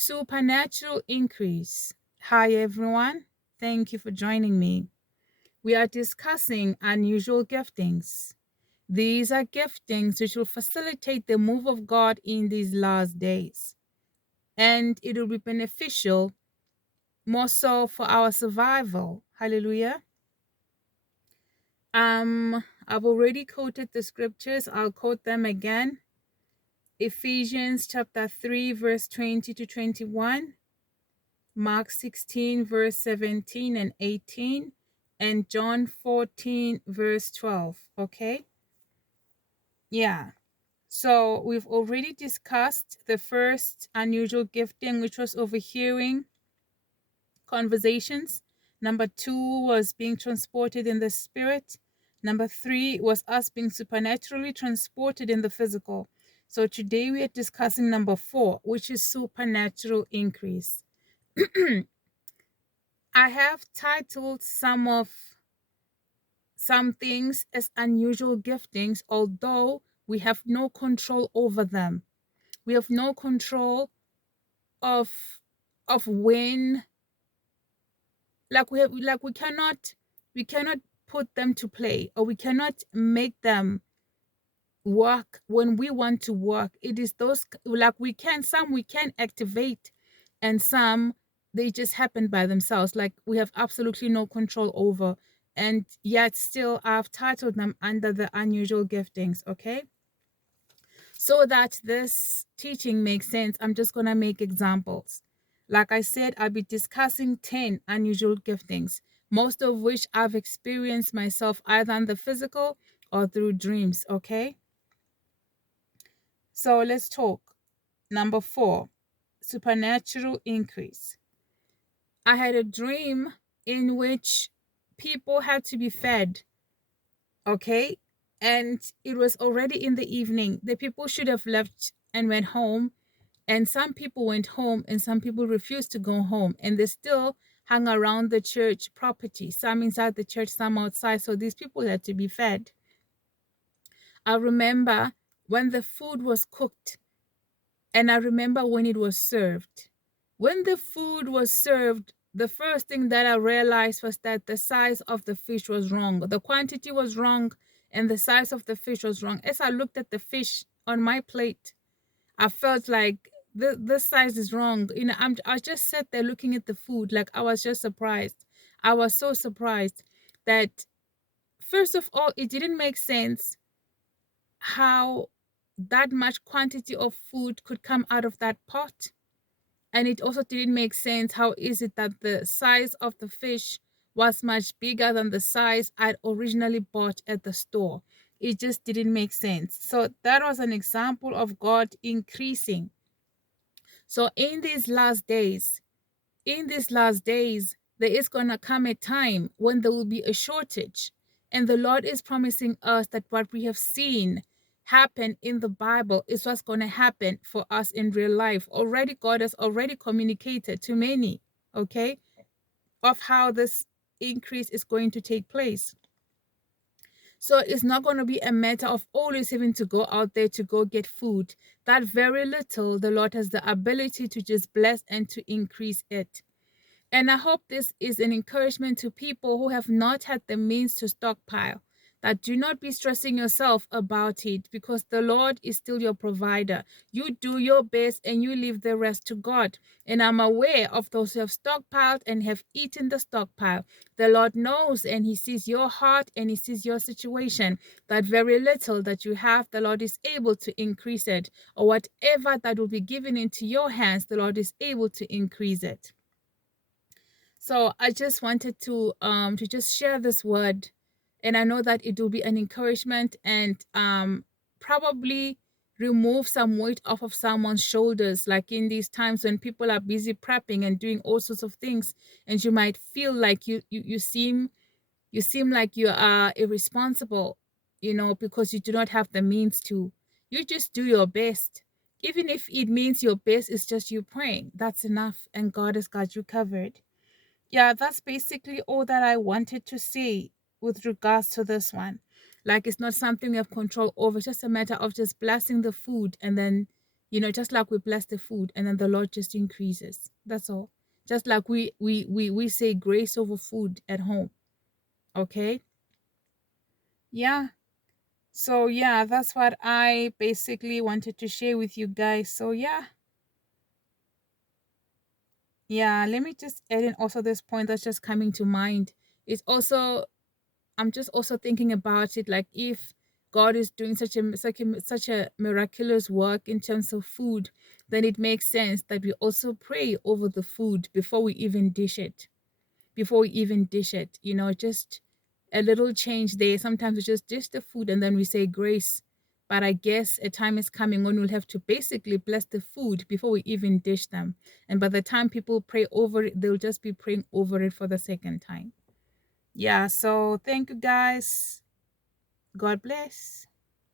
Supernatural increase. Hi, everyone. Thank you for joining me. We are discussing unusual giftings. These are giftings which will facilitate the move of God in these last days, and it will be beneficial more so for our survival. Hallelujah. I've already quoted the scriptures. I'll quote them again. Ephesians chapter 3, verse 20 to 21. Mark 16, verse 17 and 18, and John 14, verse 12. Okay? Yeah. So we've already discussed the first unusual gifting, which was overhearing conversations. Number 2 was being transported in the spirit. Number 3 was us being supernaturally transported in the physical. So today we are discussing number 4, which is supernatural increase. I have titled some things as unusual giftings, although we have no control over them. We have no control of when, we cannot put them to play, or we cannot make them work when we want to work. It is those, like, some we can activate, and some they just happen by themselves, like we have absolutely no control over. And yet still I've titled them under the unusual giftings. Okay, so that this teaching makes sense, I'm just gonna make examples. Like I said, I'll be discussing 10 unusual giftings, most of which I've experienced myself either in the physical or through dreams. Okay, so let's talk. Number 4, supernatural increase. I had a dream in which people had to be fed. Okay. And it was already in the evening. The people should have left and went home. And some people went home and some people refused to go home. And they still hung around the church property, some inside the church, some outside. So these people had to be fed. I remember when the food was cooked, and I remember when it was served. When the food was served, the first thing that I realized was that the size of the fish was wrong. The quantity was wrong, and the size of the fish was wrong. As I looked at the fish on my plate, I felt like this size is wrong. I just sat there looking at the food, like I was just surprised. I was so surprised that, first of all, it didn't make sense how that much quantity of food could come out of that pot. And it also didn't make sense how is it that the size of the fish was much bigger than the size I'd originally bought at the store. It just didn't make sense. So that was an example of God increasing. So in these last days, there is going to come a time when there will be a shortage. And the Lord is promising us that what we have seen happen in the Bible is what's going to happen for us in real life. Already, God has already communicated to many, okay, of how this increase is going to take place. So it's not going to be a matter of always having to go out there to go get food. That very little, the Lord has the ability to just bless and to increase it. And I hope this is an encouragement to people who have not had the means to stockpile, that do not be stressing yourself about it, because the Lord is still your provider. You do your best and you leave the rest to God. And I'm aware of those who have stockpiled and have eaten the stockpile. The Lord knows, and He sees your heart and He sees your situation. That very little that you have, the Lord is able to increase it. Or whatever that will be given into your hands, the Lord is able to increase it. So I just wanted to just share this word, and I know that it will be an encouragement and probably remove some weight off of someone's shoulders, like in these times when people are busy prepping and doing all sorts of things, and you might feel like you seem like you are irresponsible, because you do not have the means to. You just do your best. Even if it means your best is just you praying, that's enough, and God has got you covered. Yeah, that's basically all that I wanted to say with regards to this one. Like, it's not something we have control over. It's just a matter of just blessing the food and then Just like we bless the food and then the Lord just increases. That's all. Just like we say grace over food at home. Okay? Yeah. So yeah, that's what I basically wanted to share with you guys. So yeah. Yeah, let me just add in also this point that's just coming to mind. It's also, I'm just also thinking about it, like if God is doing such a miraculous work in terms of food, then it makes sense that we also pray over the food before we even dish it. Before we even dish it, just a little change there. Sometimes we just dish the food and then we say grace. But I guess a time is coming when we'll have to basically bless the food before we even dish them. And by the time people pray over it, they'll just be praying over it for the second time. Yeah, so thank you guys. God bless.